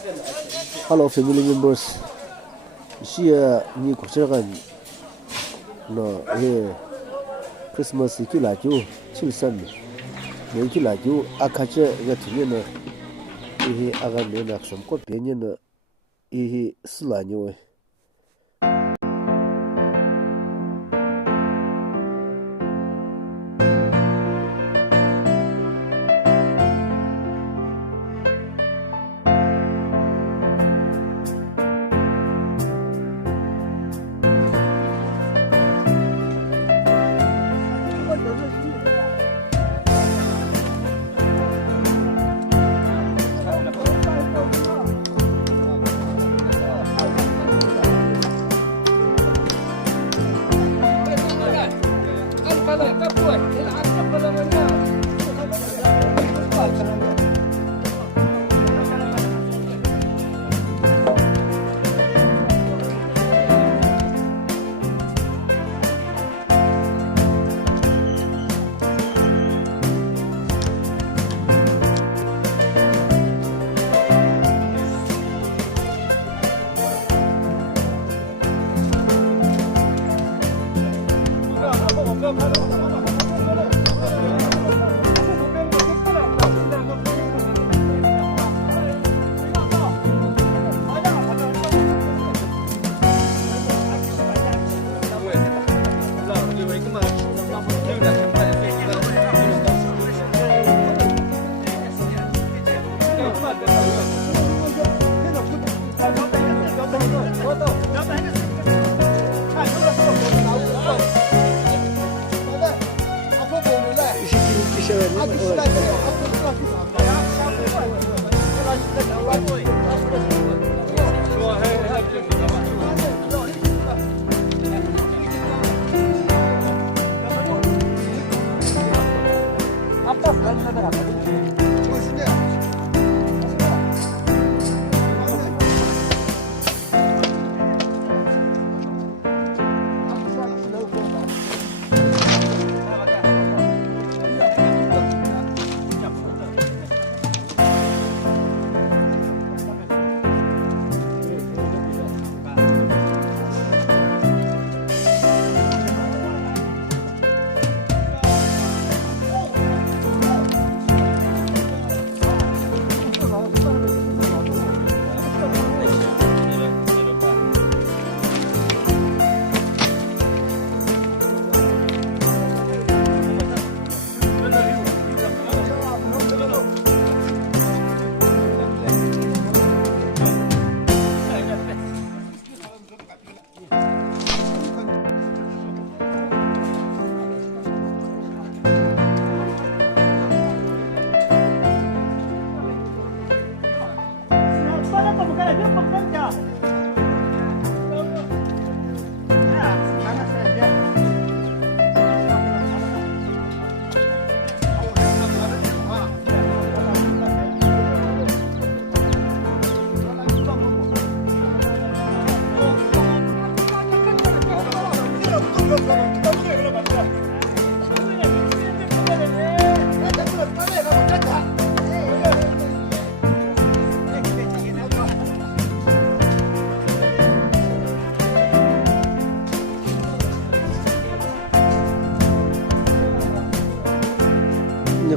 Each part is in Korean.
Hello, family members. Here, ni kuchagan no Christmas kilaju chilsan. Ni kilaju akache gatine no aga ne na sam ko penye no slanyo.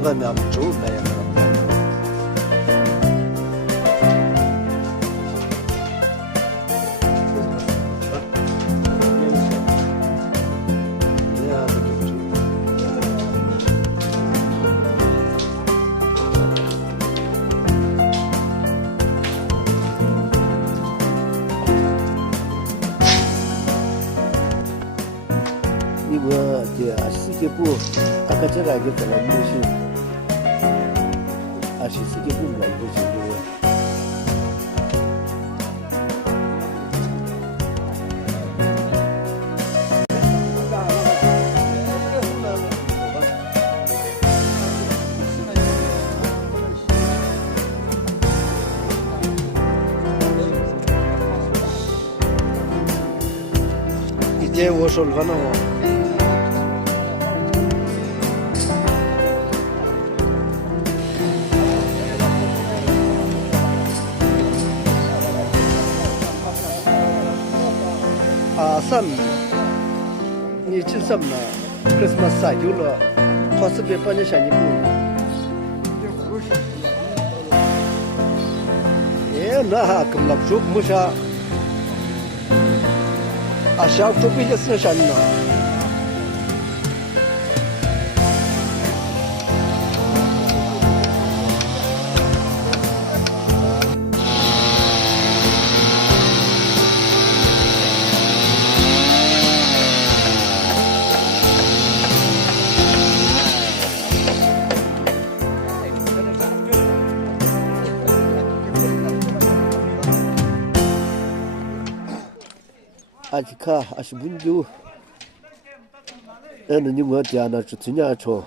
가면 좋은 거예요. 이거 시계부 아까 제가 얘기했잖아요. 무슨 시계부 말고 지금 이제 옷을 가나 三，你吃什么？Christmas 赛有了，他是别把你想你不？哎，那哈，咁老熟不啥？啊，小猪比较是啥呢？阿吉卡，阿是温州，那你我家那是真家错。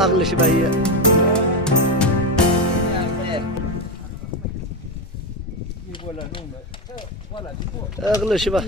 أغلى شبهية أغلى شبه